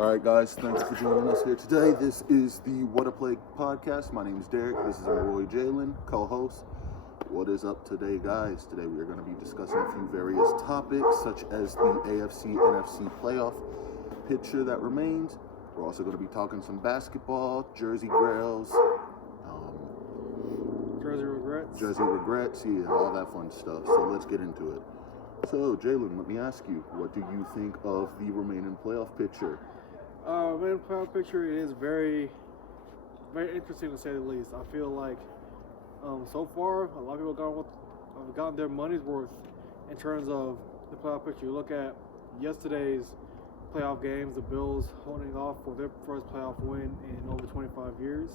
All right, guys, thanks for joining us here today. This is the What a Play podcast. My name is Derek. This is our boy Jalen, co-host. What is up today, guys? Today we are going to be discussing a few various topics, such as the AFC NFC playoff picture that remains. We're also going to be talking some basketball, Jersey Grails, Jersey regrets, yeah, all that fun stuff. So let's get into it. So, Jalen, let me ask you, what do you think of the remaining playoff picture? Remaining playoff picture is very, very interesting to say the least. I feel like so far a lot of people have gotten their money's worth in terms of the playoff picture. You look at yesterday's playoff games, the Bills holding off for their first playoff win in over 25 years.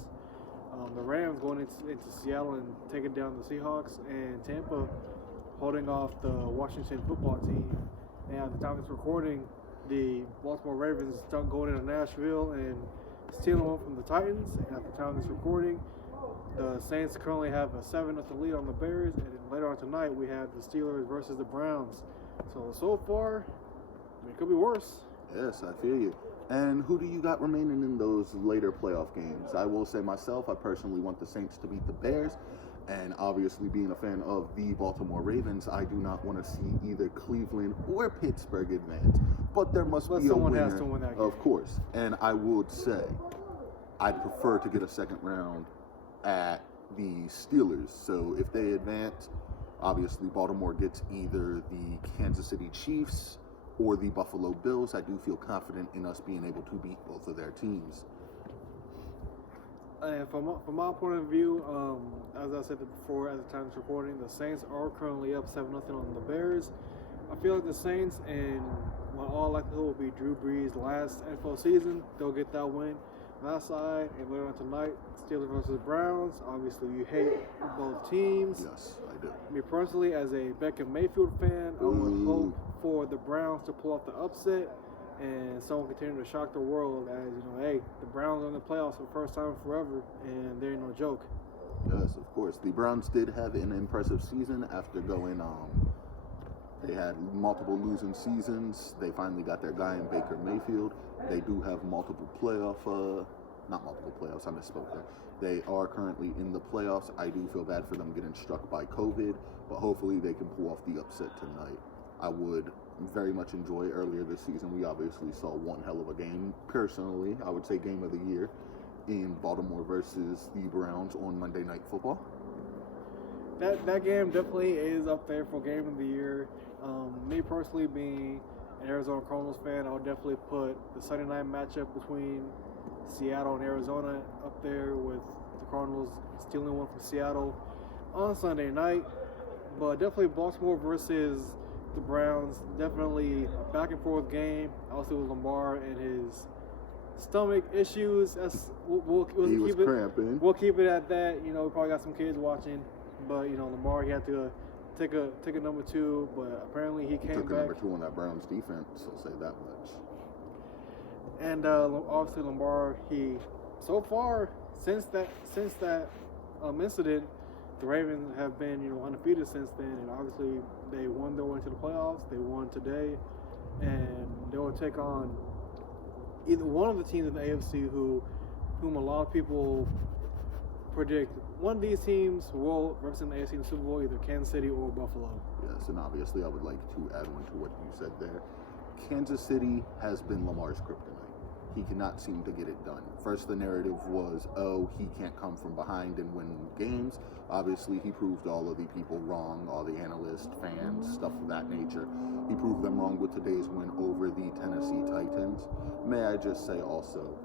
The Rams going into Seattle and taking down the Seahawks, and Tampa holding off the Washington football team. And at the time of this recording, the Baltimore Ravens going into Nashville and stealing one from the Titans. And at the time of this recording, the Saints currently have a 7-0 lead on the Bears. And then later on tonight, we have the Steelers versus the Browns. So far, it could be worse. Yes, I feel you. And who do you got remaining in those later playoff games? I will say myself, I personally want the Saints to beat the Bears. And obviously, being a fan of the Baltimore Ravens, I do not want to see either Cleveland or Pittsburgh advance. But there must be a winner, has to win that game. Of course. And I would say I'd prefer to get a second round at the Steelers. So if they advance, obviously Baltimore gets either the Kansas City Chiefs or the Buffalo Bills. I do feel confident in us being able to beat both of their teams. And from my point of view, as I said before, at the time of recording, the Saints are currently up 7-0 on the Bears. I feel like the Saints, and all likelihood, will be Drew Brees' last NFL season. They'll get that win. On that side, and later on tonight, Steelers versus Browns. Obviously, you hate both teams. Yes, I do. Me personally, as a Baker Mayfield fan, I would hope for the Browns to pull off the upset. And someone continue to shock the world as, hey, the Browns are in the playoffs for the first time forever, and they're no joke. Yes, of course. The Browns did have an impressive season after going, they had multiple losing seasons. They finally got their guy in Baker Mayfield. They do have not multiple playoffs, I misspoke there. They are currently in the playoffs. I do feel bad for them getting struck by COVID, but hopefully they can pull off the upset tonight. I would very much enjoy earlier this season. We obviously saw one hell of a game. Personally, I would say game of the year in Baltimore versus the Browns on Monday Night Football. That game definitely is up there for game of the year. Me personally, being an Arizona Cardinals fan, I would definitely put the Sunday night matchup between Seattle and Arizona up there, with the Cardinals stealing one from Seattle on Sunday night. But definitely Baltimore versus the Browns, definitely a back and forth game. Also with Lamar and his stomach issues. We'll keep cramping. We'll keep it at that. We probably got some kids watching, but Lamar, he had to take a number 2, but apparently he came took back. Number 2 on that Browns defense. I'll say that much. And obviously Lamar, he so far since that incident, the Ravens have been, undefeated since then, and obviously they won their way into the playoffs. They won today, and they will take on either one of the teams in the AFC whom a lot of people predict one of these teams will represent the AFC in the Super Bowl, either Kansas City or Buffalo. Yes, and obviously I would like to add on to what you said there. Kansas City has been Lamar's kryptonite. He cannot seem to get it done. First, the narrative was, he can't come from behind and win games. Obviously, he proved all of the people wrong, all the analysts, fans, stuff of that nature. He proved them wrong with today's win over the Tennessee Titans. May I just say also,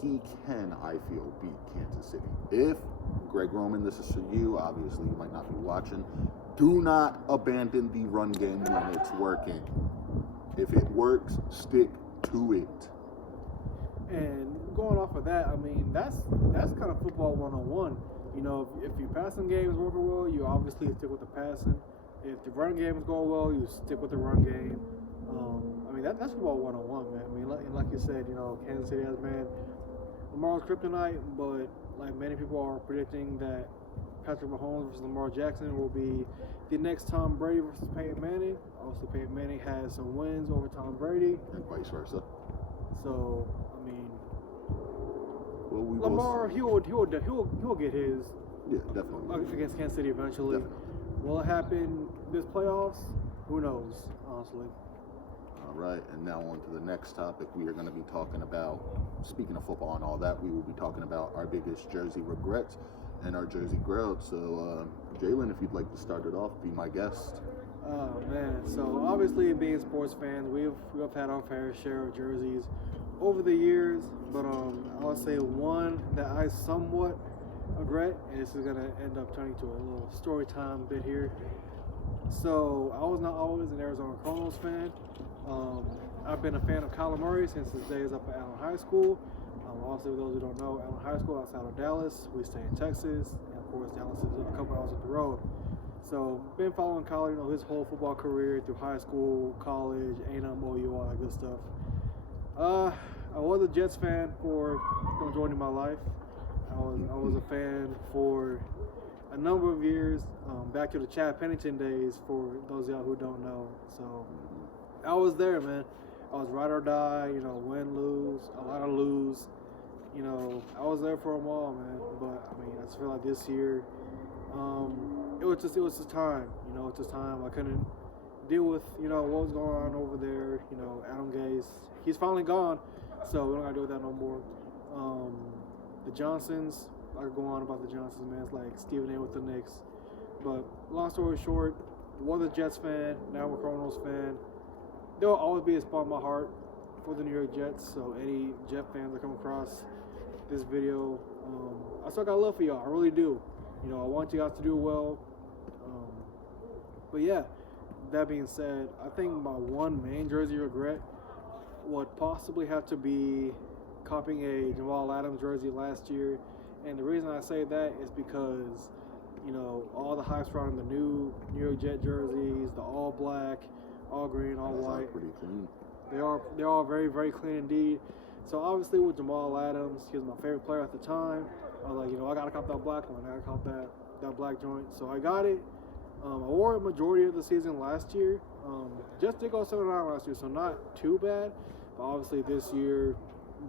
he can, I feel, beat Kansas City. If, Greg Roman, this is for you, obviously you might not be watching, do not abandon the run game when it's working. If it works, stick to it. And going off of that, I mean, that's kind of football 101. If your passing game is working well, you obviously stick with the passing. If the run game is going well, you stick with the run game. That's football 101, man. I mean, like you said, Kansas City has been Lamar's kryptonite, but like many people are predicting that Patrick Mahomes versus Lamar Jackson will be the next Tom Brady versus Peyton Manning. Also, Peyton Manning has some wins over Tom Brady. And vice versa. So I mean, Well, we Lamar, he'll get his Yeah, definitely. against Kansas City eventually. Definitely. Will it happen this playoffs? Who knows, honestly. All right, and now on to the next topic. We are going to be talking about, speaking of football and all that, we will be talking about our biggest jersey regrets and our jersey Grails. So, Jalen, if you'd like to start it off, be my guest. Oh man, so obviously being sports fans, we've had our fair share of jerseys over the years, but I would say one that I somewhat regret, and this is gonna end up turning to a little story time bit here. So I was not always an Arizona Cardinals fan. I've been a fan of Kyler Murray since his days up at Allen High School. Also, for those who don't know, Allen High School outside of Dallas. We stay in Texas, and of course, Dallas is a couple hours up the road. So, been following Kyler, his whole football career through high school, college, A&M, OU, all that good stuff. I was a Jets fan for the majority of my life. I was a fan for a number of years, back to the Chad Pennington days, for those of y'all who don't know. So, I was there, man. I was ride or die, win, lose, a lot of lose. I was there for them all, man. But I mean, I just feel like this year, it was just time. It's just time. I couldn't deal with, what was going on over there. Adam Gase, he's finally gone, so we don't gotta deal with that no more. The Johnsons, I could go on about the Johnsons, man. It's like Stephen A. with the Knicks. But long story short, was a Jets fan, now I'm a Cardinals fan. There will always be a spot in my heart for the New York Jets. So any Jet fans that come across this video, I still got love for y'all. I really do. I want you guys to do well. But yeah, that being said, I think my one main jersey regret would possibly have to be copying a Jamal Adams jersey last year. And the reason I say that is because, all the hype surrounding the new New York Jet jerseys, the all black, all green, all white. Pretty clean. They're all very, very clean indeed. So obviously with Jamal Adams, he was my favorite player at the time. I was like, I gotta cop that black one. I gotta cop that black joint. So I got it. I wore it majority of the season last year. Just did go 7-9 last year, so not too bad. But obviously this year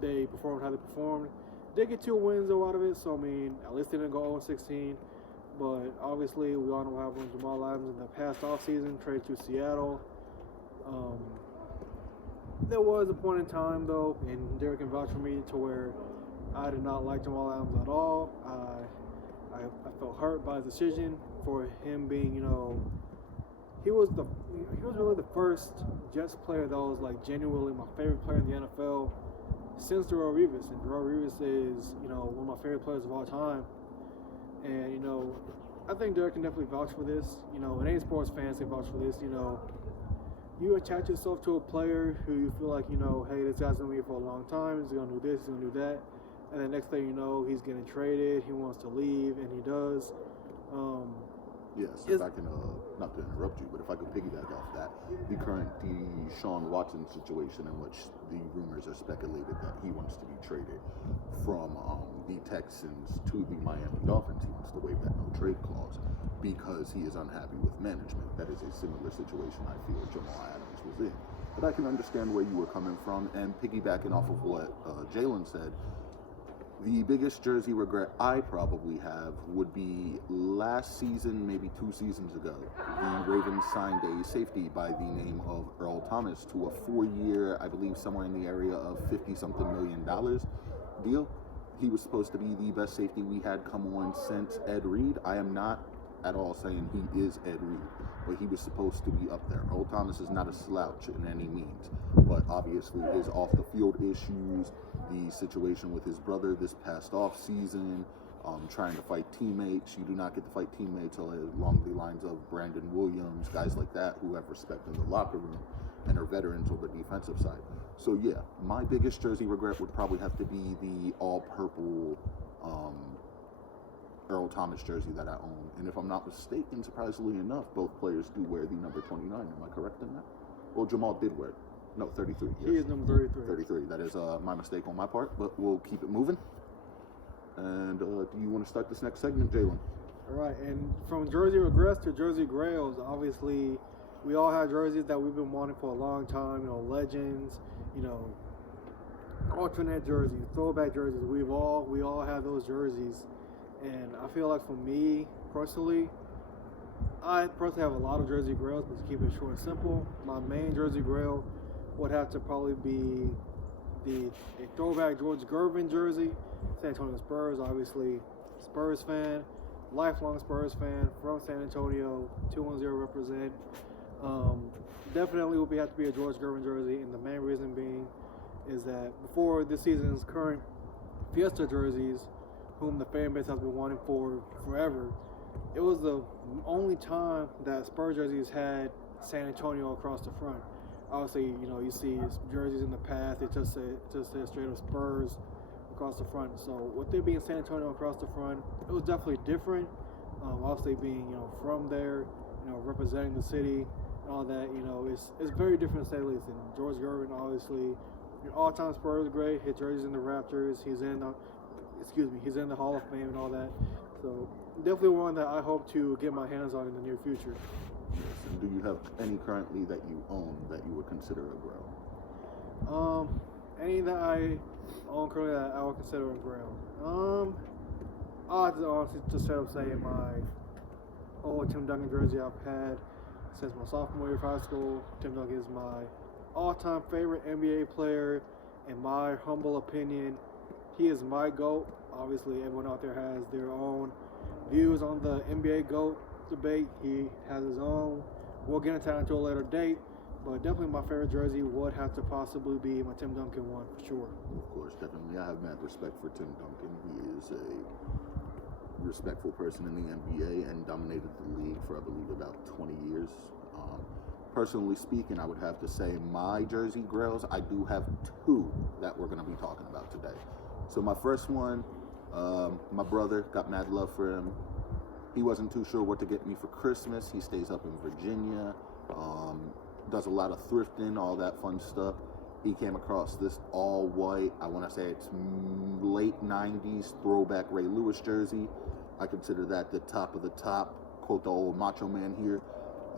they performed how they performed. Did get 2 wins though out of it, so I mean, at least they didn't go 0-16. But obviously we all know what happened with Jamal Adams in the past offseason, traded to Seattle. There was a point in time though, and Derek can vouch for me, to where I did not like Jamal Adams at all. I felt hurt by his decision for him being, he was really the first Jets player that was like genuinely my favorite player in the NFL since Darrelle Revis. And Darrelle Revis is, one of my favorite players of all time. And, I think Derek can definitely vouch for this. And any sports fans can vouch for this. You attach yourself to a player who you feel like, hey, this guy's going to be here for a long time. He's going to do this, he's going to do that. And then next thing you know, he's getting traded. He wants to leave, and he does. Yes, if I can, not to interrupt you, but if I could piggyback off that, the current Deshaun Watson situation, in which the rumors are speculated that he wants to be traded from the Texans to the Miami Dolphins. He wants to waive that no trade clause because he is unhappy with management. That is a similar situation I feel Jamal Adams was in. But I can understand where you were coming from, and piggybacking off of what Jalen said, the biggest jersey regret I probably have would be last season, maybe 2 seasons ago. The Ravens signed a safety by the name of Earl Thomas to a 4-year, I believe somewhere in the area of $50-something million deal. He was supposed to be the best safety we had come on since Ed Reed. I am not at all saying he is Ed Reed, but he was supposed to be up there. Earl Thomas is not a slouch in any means, but obviously his off-the-field issues, the situation with his brother this past off season, trying to fight teammates. You do not get to fight teammates along the lines of Brandon Williams, guys like that who have respect in the locker room and are veterans on the defensive side. So yeah, my biggest jersey regret would probably have to be the all-purple Earl Thomas jersey that I own. And if I'm not mistaken, surprisingly enough, both players do wear the number 29. Am I correct in that? Well, Jamal did wear it. No, 33. Yes. He is number 33. 33. That is my mistake on my part, but we'll keep it moving. And do you want to start this next segment, Jalen? All right, and from jersey regrets to jersey grails, obviously, we all have jerseys that we've been wanting for a long time. Legends, alternate jerseys, throwback jerseys. We all have those jerseys, and I feel like for me personally, I personally have a lot of jersey grails, but to keep it short and simple, my main jersey grail would have to probably be a throwback George Gervin jersey. San Antonio Spurs, obviously Spurs fan, lifelong Spurs fan from San Antonio, 210 represent. Definitely have to be a George Gervin jersey, and the main reason being is that before this season's current Fiesta jerseys, whom the fan base has been wanting for forever, it was the only time that Spurs jerseys had San Antonio across the front. Obviously, you see jerseys in the past, it just says straight up Spurs across the front. So with it being San Antonio across the front, it was definitely different. Obviously being, from there, representing the city and all that, it's very different to say the least. And George Gervin, obviously, all-time Spurs great, hit jerseys in the Raptors, he's in the Hall of Fame and all that. So definitely one that I hope to get my hands on in the near future. And do you have any currently that you own that you would consider a grail? Any that I own currently that I would consider a grail. I'll have to honestly just straight up say my old Tim Duncan jersey I've had since my sophomore year of high school. Tim Duncan is my all-time favorite NBA player. In my humble opinion, he is my GOAT. Obviously, everyone out there has their own views on the NBA GOAT debate. He has his own. We'll get into that into a later date, but definitely my favorite jersey would have to possibly be my Tim Duncan one for sure. Of course, definitely. I have mad respect for Tim Duncan. He is a respectful person in the NBA and dominated the league for, I believe, about 20 years. Personally speaking, I would have to say my jersey grails, I do have two that we're going to be talking about today. So my first one, my brother, got mad love for him. He wasn't too sure what to get me for Christmas. He stays up in Virginia, does a lot of thrifting, all that fun stuff. He came across this all white, I want to say it's late 90s throwback Ray Lewis jersey. I consider that the top of the top, quote the old macho man here,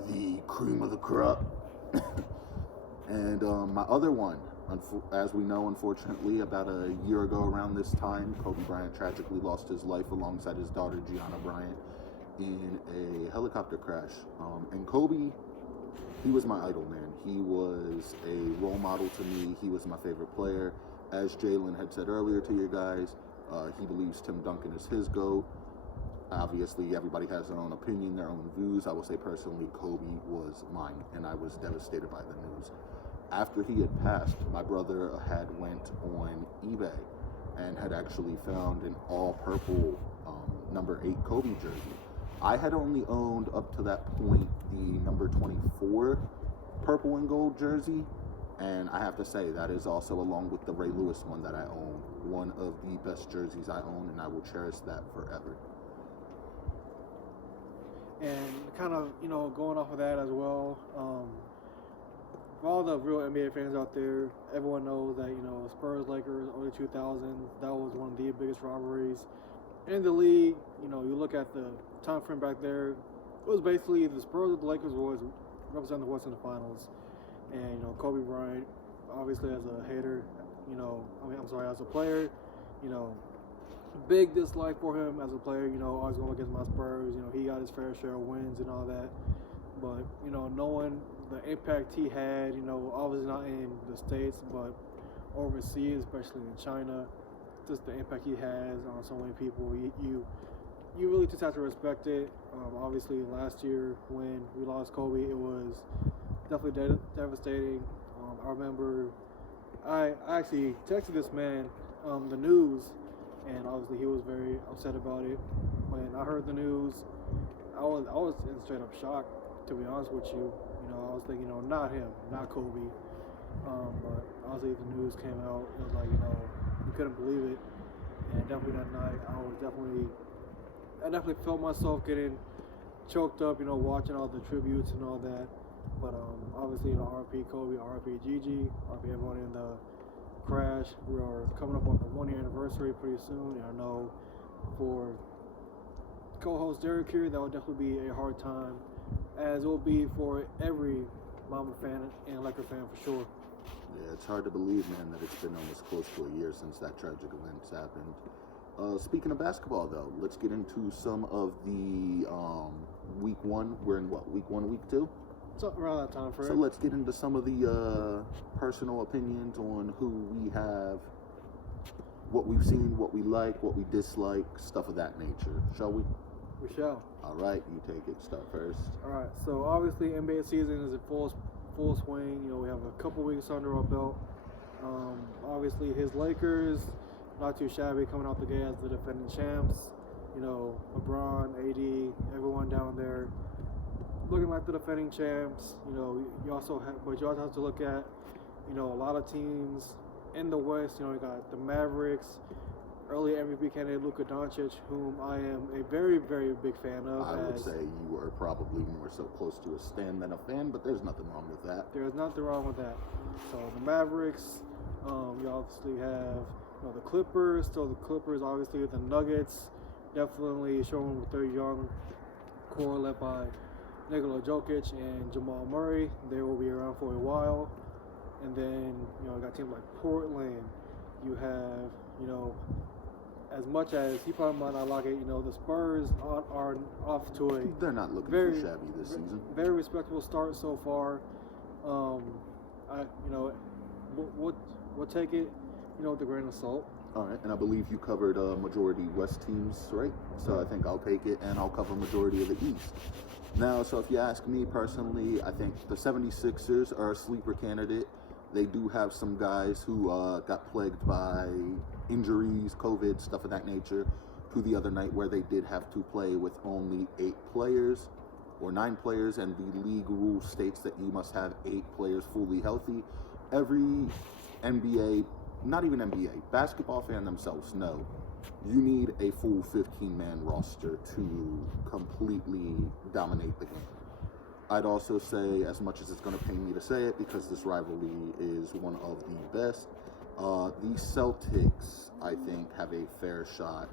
the cream of the crop. And my other one, as we know, unfortunately, about a year ago around this time, Kobe Bryant tragically lost his life alongside his daughter, Gianna Bryant, in a helicopter crash. And Kobe, he was my idol, man. He was a role model to me. He was my favorite player. As Jalen had said earlier to you guys, he believes Tim Duncan is his GOAT. Obviously, everybody has their own opinion, their own views. I will say personally, Kobe was mine, and I was devastated by the news. After he had passed, my brother had went on eBay and had actually found an all-purple number 8 Kobe jersey. I had only owned up to that point the number 24 purple and gold jersey, and I have to say that is also, along with the Ray Lewis one that I own, one of the best jerseys I own, and I will cherish that forever. And kind of, going off of that as well, for all the real NBA fans out there, everyone knows that, Spurs, Lakers, early 2000s, that was one of the biggest rivalries in the league. You look at the time frame back there, it was basically the Spurs and the Lakers was representing the West in the finals. And, Kobe Bryant, obviously as a hater, as a player, big dislike for him as a player, always going against my Spurs. He got his fair share of wins and all that. But, knowing the impact he had, obviously not in the States, but overseas, especially in China, just the impact he has on so many people, you really just have to respect it. Obviously, last year when we lost Kobe, it was definitely devastating. I remember I actually texted this man the news, and obviously he was very upset about it. When I heard the news, I was in straight up shock, to be honest with you. I was thinking, not him, not Kobe. But obviously the news came out, it was like, you couldn't believe it. And definitely that night, I definitely felt myself getting choked up, watching all the tributes and all that. But obviously, RIP Kobe, RIP Gigi, RIP everyone in the crash. We are coming up on the 1-year anniversary pretty soon, and I know for co-host Derek here, that will definitely be a hard time, as it will be for every Mamba fan and Laker fan for sure. Yeah, it's hard to believe, man, that it's been almost close to a year since that tragic event's happened. Speaking of basketball, though, let's get into some of the week one. We're in what, week 1, week 2? So around that time frame. So let's get into some of the personal opinions on who we have, what we've seen, what we like, what we dislike, stuff of that nature. Shall we? We shall. All right, you take it. Start first. All right. So obviously, NBA season is in full swing. You know, we have a couple weeks under our belt. Obviously, his Lakers, not too shabby, coming out the gate as the defending champs. You know, LeBron, AD, everyone down there looking like the defending champs. You know, you also have to look at, you know, a lot of teams in the West. You know, you got the Mavericks, early MVP candidate Luka Doncic, whom I am a very, very big fan of. I would say you are probably more so close to a stan than a fan, but there's nothing wrong with that. There's nothing wrong with that. So the Mavericks, you obviously have, you know, the Clippers. Still the Clippers, obviously the Nuggets, definitely showing with their young core led by Nikola Jokic and Jamal Murray. They will be around for a while. And then, you know, you got teams like Portland. You have, you know, as much as he probably might not like it, you know, the Spurs are off to a They're not looking very too shabby this season. Very respectable start so far. You know, we'll take it, you know, with a grain of salt. All right, and I believe you covered majority West teams, right? So I think I'll take it, and I'll cover majority of the East. Now, so if you ask me personally, I think the 76ers are a sleeper candidate. They do have some guys who got plagued by injuries, COVID, stuff of that nature, to the other night where they did have to play with only 8 players or 9 players, and the league rule states that you must have 8 players fully healthy. Every NBA, not even NBA, basketball fan themselves know you need a full 15-man roster to completely dominate the game. I'd also say, as much as it's going to pain me to say it, because this rivalry is one of the best, the Celtics, I think, have a fair shot.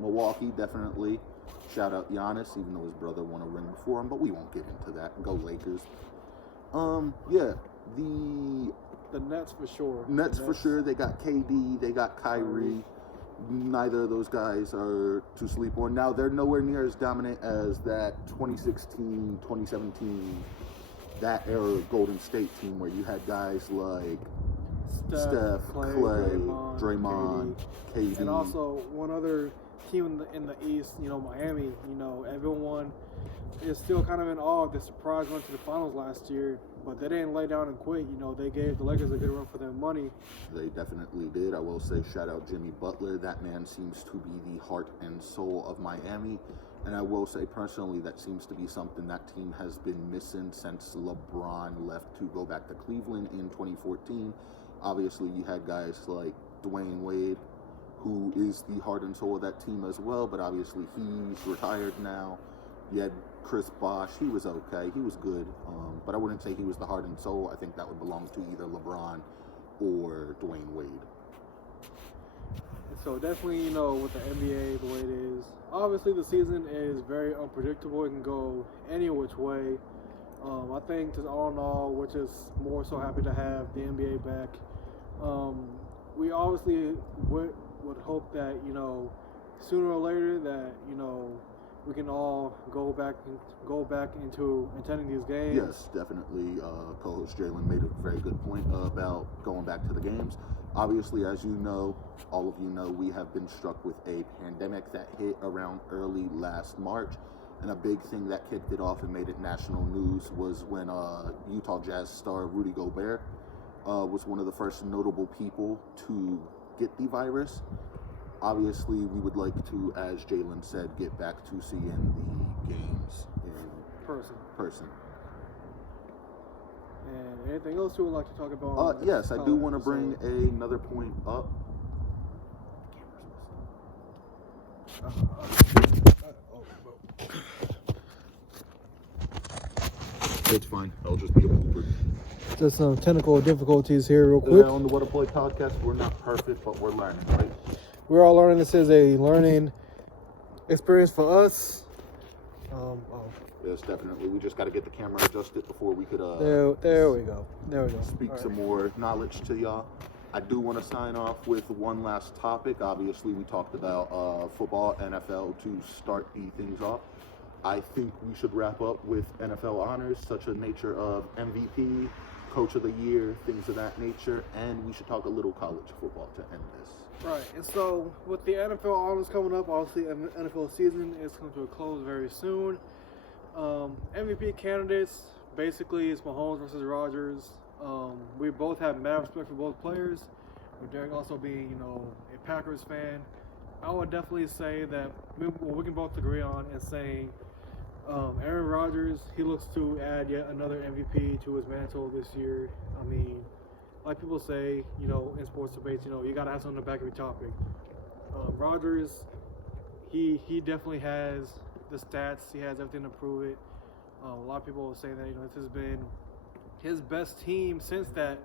Milwaukee, definitely. Shout out Giannis, even though his brother won a ring before him, but we won't get into that. Go Lakers. Yeah, the Nets for sure. Nets for sure. They got KD, they got Kyrie. Neither of those guys are to sleep on. Now, they're nowhere near as dominant as that 2016, 2017, that era Golden State team where you had guys like Steph, Clay, Draymond, KD. And also one other team in the East, you know, Miami. You know, everyone is still kind of in awe of the surprise run to the finals last year, but they didn't lay down and quit. You know, they gave the Lakers a good run for their money. They definitely did. I will say, shout out Jimmy Butler. That man seems to be the heart and soul of Miami. And I will say, personally, that seems to be something that team has been missing since LeBron left to go back to Cleveland in 2014. Obviously, you had guys like Dwayne Wade, who is the heart and soul of that team as well, but obviously he's retired now. You had Chris Bosh. He was okay. He was good. But I wouldn't say he was the heart and soul. I think that would belong to either LeBron or Dwayne Wade. So definitely, you know, with the NBA the way it is, obviously the season is very unpredictable. It can go any which way. I think just all in all, we're just more so happy to have the NBA back. We obviously would hope that, you know, sooner or later that, you know, we can all go back into attending these games. Yes, definitely. Co-host Jalen made a very good point about going back to the games. Obviously, as you know, all of you know, we have been struck with a pandemic that hit around early last March. And a big thing that kicked it off and made it national news was when Utah Jazz star Rudy Gobert was one of the first notable people to get the virus. Obviously, we would like to, as Jalen said, get back to seeing the games in person. And anything else you would like to talk about? Yes, I do want to bring another point up. It's fine. I'll just be a blooper. Just some technical difficulties here real quick. On the What a Play podcast, we're not perfect, but we're learning, right? We're all learning. This is a learning experience for us. Yes, definitely. We just got to get the camera adjusted before we could There we go. speak All some right. more knowledge to y'all. I do want to sign off with one last topic. Obviously, we talked about football, NFL to start the things off. I think we should wrap up with NFL honors, such a nature of MVP, Coach of the Year, things of that nature, and we should talk a little college football to end this. Right, and so with the NFL honors coming up, obviously NFL season is coming to a close very soon. MVP candidates, basically, it's Mahomes versus Rodgers. We both have mad respect for both players. With Derek also being, a Packers fan, I would definitely say that we can both agree on and saying Aaron Rodgers, he looks to add yet another MVP to his mantle this year. I mean, like people say, in sports debates, you got to have something to back every topic. Rodgers, he definitely has the stats. He has everything to prove it. A lot of people will say that, this has been his best team since that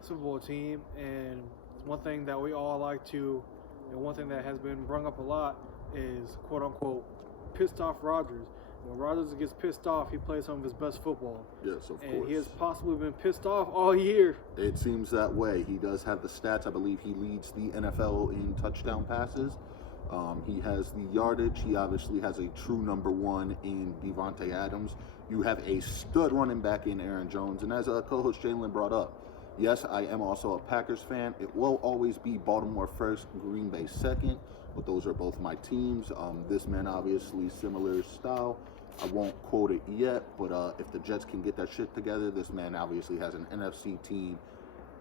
Super Bowl team. And one thing that we all like to, one thing that has been brought up a lot is, quote unquote, pissed off Rodgers. When Rodgers gets pissed off, he plays some of his best football. Yes, of course. And he has possibly been pissed off all year. It seems that way. He does have the stats. I believe he leads the NFL in touchdown passes. He has the yardage. He obviously has a true number one in Devontae Adams. You have a stud running back in Aaron Jones. And as co-host Jalen brought up, yes, I am also a Packers fan. It will always be Baltimore first, Green Bay second. But those are both my teams. This man obviously similar style. I won't quote it yet, but if the Jets can get their shit together, this man obviously has an NFC team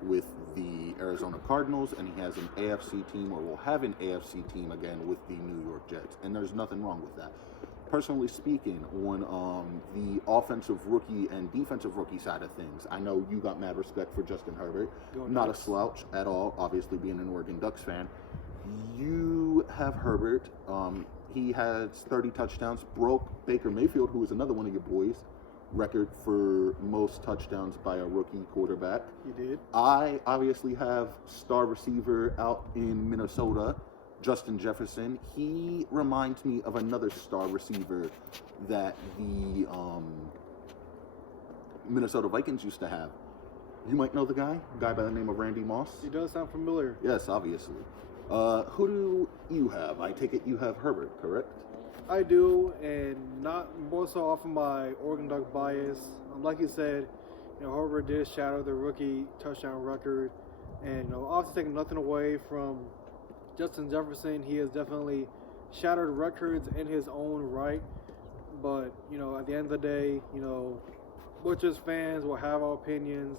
with the Arizona Cardinals, and he has an AFC team, or will have an AFC team again with the New York Jets. And there's nothing wrong with that. Personally speaking, on the offensive rookie and defensive rookie side of things, I know you got mad respect for Justin Herbert. Not a slouch at all, obviously being an Oregon Ducks fan. You have Herbert. He has 30 touchdowns, broke Baker Mayfield, who is another one of your boys, record for most touchdowns by a rookie quarterback. He did. I obviously have star receiver out in Minnesota, Justin Jefferson. He reminds me of another star receiver that the Minnesota Vikings used to have. You might know the guy by the name of Randy Moss. He does sound familiar. Yes, obviously. Who do you have? I take it you have Herbert, correct? I do, and not more so off of my Oregon Duck bias. Like you said, Herbert did shatter the rookie touchdown record, and obviously taking nothing away from Justin Jefferson. He has definitely shattered records in his own right. But at the end of the day, Butchers fans will have our opinions.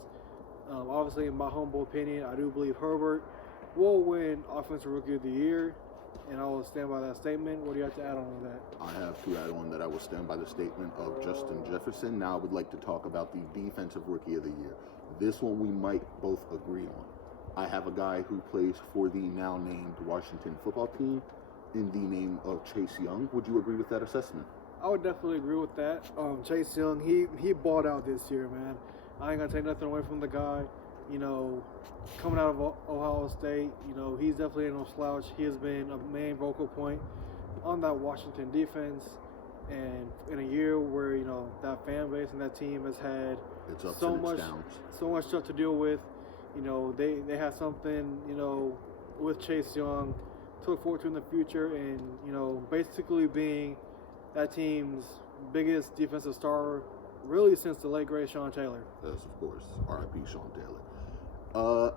Obviously, in my humble opinion, I do believe Herbert will win Offensive Rookie of the Year, and I will stand by that statement. What do you have to add on to that? I have to add on that I will stand by the statement of Justin Jefferson. Now I would like to talk about the Defensive Rookie of the Year. This one we might both agree on. I have a guy who plays for the now named Washington football team in the name of Chase Young. Would you agree with that assessment? I would definitely agree with that. Chase Young, he balled out this year, man. I ain't gonna take nothing away from the guy. Coming out of Ohio State, he's definitely no slouch. He has been a main vocal point on that Washington defense. And in a year where, that fan base and that team has had so much stuff to deal with, they have something, with Chase Young to look forward to in the future, and, basically being that team's biggest defensive star really since the late great Sean Taylor. Yes, of course. R.I.P. Sean Taylor.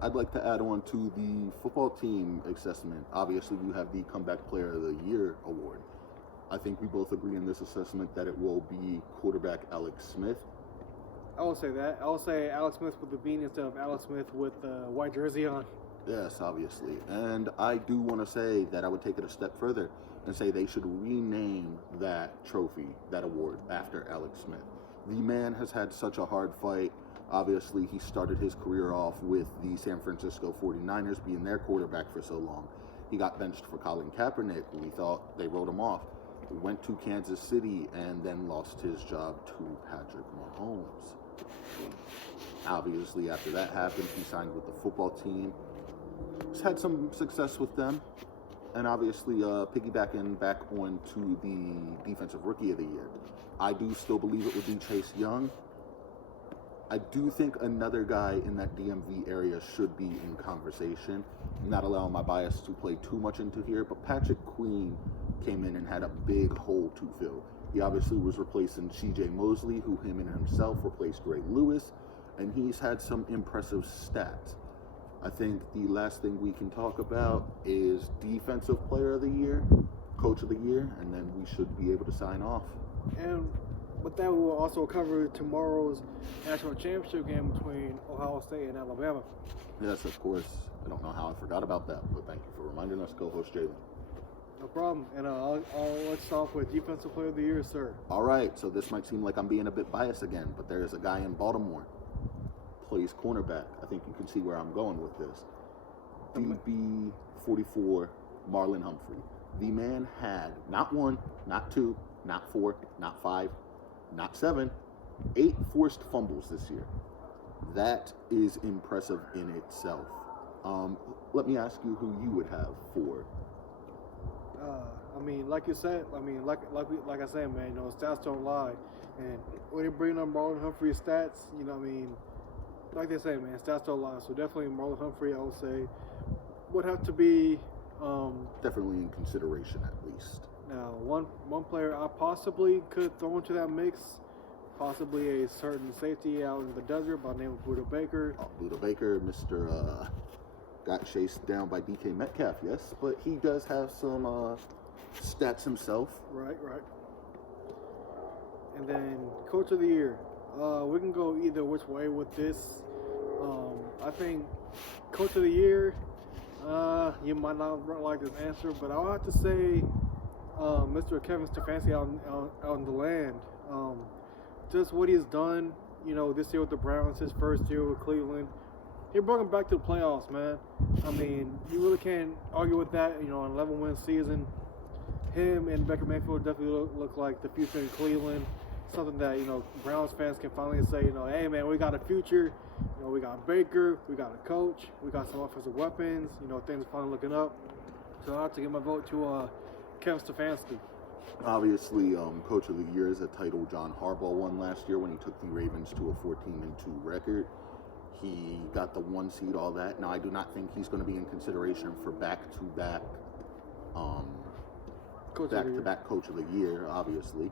I'd like to add on to the football team assessment. Obviously, you have the Comeback Player of the Year award. I think we both agree in this assessment that it will be quarterback Alex Smith. I will say that. I will say Alex Smith with the beanie instead of Alex Smith with the white jersey on. Yes, obviously. And I do want to say that I would take it a step further and say they should rename that trophy, that award, after Alex Smith. The man has had such a hard fight. Obviously, he started his career off with the San Francisco 49ers, being their quarterback for so long. He got benched for Colin Kaepernick. We thought they wrote him off. Went to Kansas City and then lost his job to Patrick Mahomes. Obviously, after that happened, he signed with the football team. He's had some success with them. And obviously, piggybacking back on to the Defensive Rookie of the Year, I do still believe it would be Chase Young. I do think another guy in that DMV area should be in conversation. I'm not allowing my bias to play too much into here, but Patrick Queen came in and had a big hole to fill. He obviously was replacing CJ Mosley, who him and himself replaced Ray Lewis, and he's had some impressive stats. I think the last thing we can talk about is Defensive Player of the Year, Coach of the Year, and then we should be able to sign off. And with that, we will also cover tomorrow's national championship game between Ohio State and Alabama. Yes, of course. I don't know how I forgot about that, but thank you for reminding us, co-host Jalen. No problem. And let's start off with Defensive Player of the Year, sir. All right, so this might seem like I'm being a bit biased again, but there is a guy in Baltimore, plays cornerback. I think you can see where I'm going with this. DB 44, Marlon Humphrey. The man had not one, not two, not four, not five, not seven, 8 forced fumbles this year. That is impressive in itself. Let me ask you who you would have for. I mean, like you said, like I said, man, stats don't lie. And when you bring up Marlon Humphrey's stats, like they say, man, stats don't lie. So definitely Marlon Humphrey, I would say, would have to be definitely in consideration at least. Now, one player I possibly could throw into that mix, possibly a certain safety out in the desert by the name of Buda Baker. Buda Baker, Mr. Got chased down by DK Metcalf, yes, but he does have some stats himself. Right. And then Coach of the Year. We can go either which way with this. I think Coach of the Year, you might not like this answer, but I'll have to say Mr. Kevin Stefanski out on the land. Just what he's done, this year with the Browns, his first year with Cleveland. He brought them back to the playoffs, man. I mean, you really can't argue with that. An 11-win season. Him and Baker Mayfield definitely look like the future in Cleveland. Something that, Browns fans can finally say, hey, man, we got a future. We got Baker, we got a coach, we got some offensive weapons. Things are finally looking up. So I have to give my vote to Kevin Stefanski. Obviously, Coach of the Year is a title John Harbaugh won last year when he took the Ravens to a 14-2 record. He got the 1 seed, all that. Now, I do not think he's going to be in consideration for back-to-back Coach of the Year, obviously.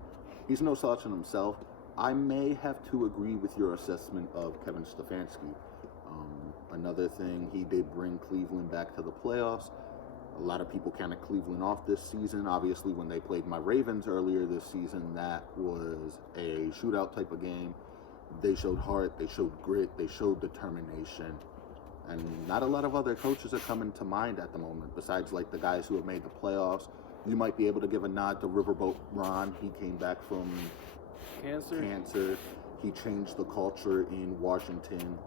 He's no slouch in himself. I may have to agree with your assessment of Kevin Stefanski. Another thing, he did bring Cleveland back to the playoffs. A lot of people counted Cleveland off this season. Obviously, when they played my Ravens earlier this season, that was a shootout type of game. They showed heart, they showed grit, they showed determination. And not a lot of other coaches are coming to mind at the moment, besides like the guys who have made the playoffs. You might be able to give a nod to Riverboat Ron. He came back from cancer. He changed the culture in Washington.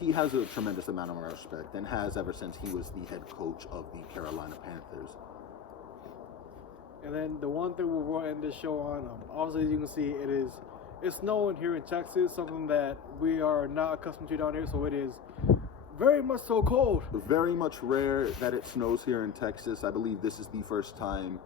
He has a tremendous amount of respect and has ever since he was the head coach of the Carolina Panthers. And then the one thing we're going to end this show on, obviously as you can see, it's snowing here in Texas, something that we are not accustomed to down here, so it is very much so cold. Very much rare that it snows here in Texas. I believe this is the first time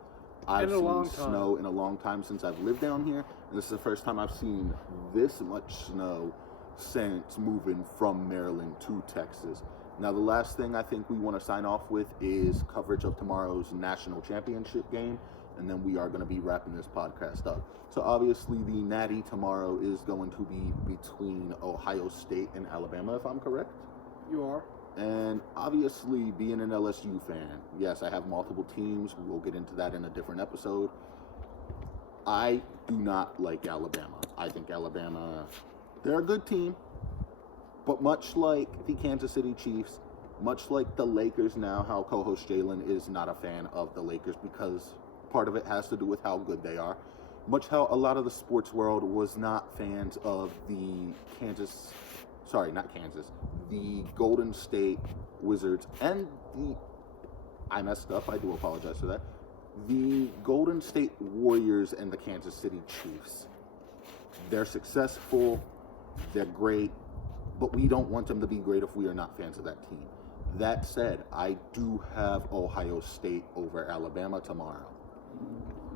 I've seen snow in a long time since I've lived down here. And this is the first time I've seen this much snow since moving from Maryland to Texas. Now, the last thing I think we want to sign off with is coverage of tomorrow's national championship game, and then we are going to be wrapping this podcast up. So obviously the Natty tomorrow is going to be between Ohio State and Alabama, if I'm correct. You are. And obviously, being an LSU fan, yes, I have multiple teams. We'll get into that in a different episode. I do not like Alabama. I think Alabama, they're a good team. But much like the Kansas City Chiefs, much like the Lakers now, how co-host Jalen is not a fan of the Lakers because part of it has to do with how good they are. Much how a lot of the sports world was not fans of the the Golden State Wizards and I messed up, I do apologize for that, the Golden State Warriors and the Kansas City Chiefs. They're successful, they're great, but we don't want them to be great if we are not fans of that team. That said, I do have Ohio State over Alabama tomorrow.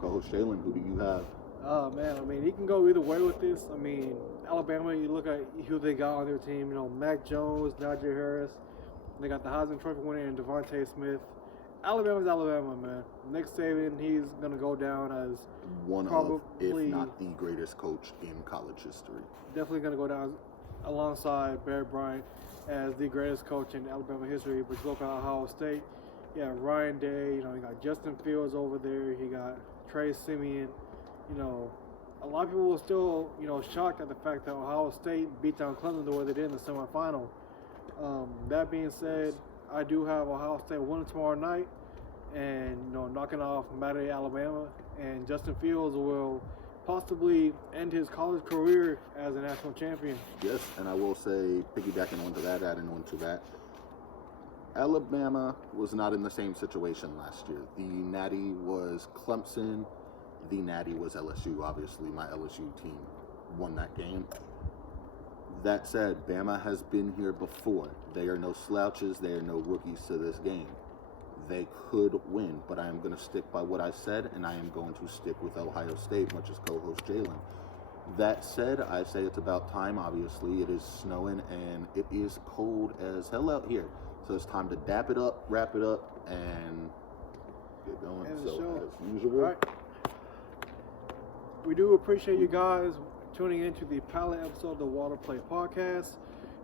Co-host Jalen, who do you have? Oh man, I mean, he can go either way with this. I mean, Alabama, you look at who they got on their team. You know, Mac Jones, Najee Harris. They got the Heisman Trophy winner in Devontae Smith. Alabama's Alabama, man. Nick Saban, he's gonna go down as One probably, of, if not the greatest coach in college history. Definitely gonna go down alongside Barry Bryant as the greatest coach in Alabama history. But you look at Ohio State, yeah, Ryan Day. You know, you got Justin Fields over there. You got Trey Simeon. You know, a lot of people were still, you know, shocked at the fact that Ohio State beat down Clemson the way they did in the semifinal. That being said, I do have Ohio State winning tomorrow night, and you know, knocking off Maddie, Alabama, and Justin Fields will possibly end his college career as a national champion. Yes, and I will say, piggybacking onto that, adding onto that, Alabama was not in the same situation last year. The Natty was Clemson. The Natty was LSU. Obviously, my LSU team won that game. That said, Bama has been here before. They are no slouches. They are no rookies to this game. They could win, but I am going to stick by what I said, and I am going to stick with Ohio State, much as co-host Jalen. That said, I say it's about time. Obviously, it is snowing, and it is cold as hell out here. So it's time to dap it up, wrap it up, and get going. End the So, show. as usual, All right. We do appreciate you guys tuning into the pilot episode of the Water Play Podcast.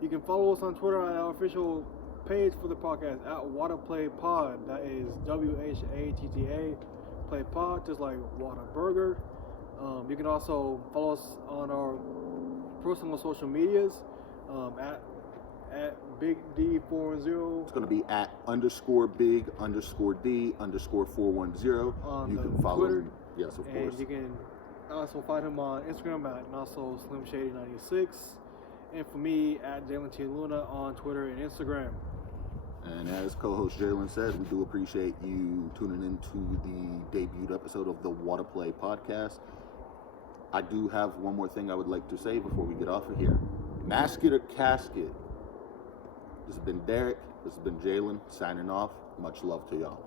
You can follow us on Twitter at our official page for the podcast at Waterplay Pod. That is WHATTA Play Pod, just like Whataburger. You can also follow us on our personal social medias at Big D410. it's going to be at _big_D_410. On You the can follow Twitter, him. Yes, of and course. you can also find him on Instagram at also SlimShady96, and for me at Jalen T. Luna on Twitter and Instagram. And as co-host Jalen said, we do appreciate you tuning into the debut episode of the Water Play Podcast. I do have one more thing I would like to say before we get off of here. Mask it or casket. This has been Derek. This has been Jalen signing off. Much love to y'all.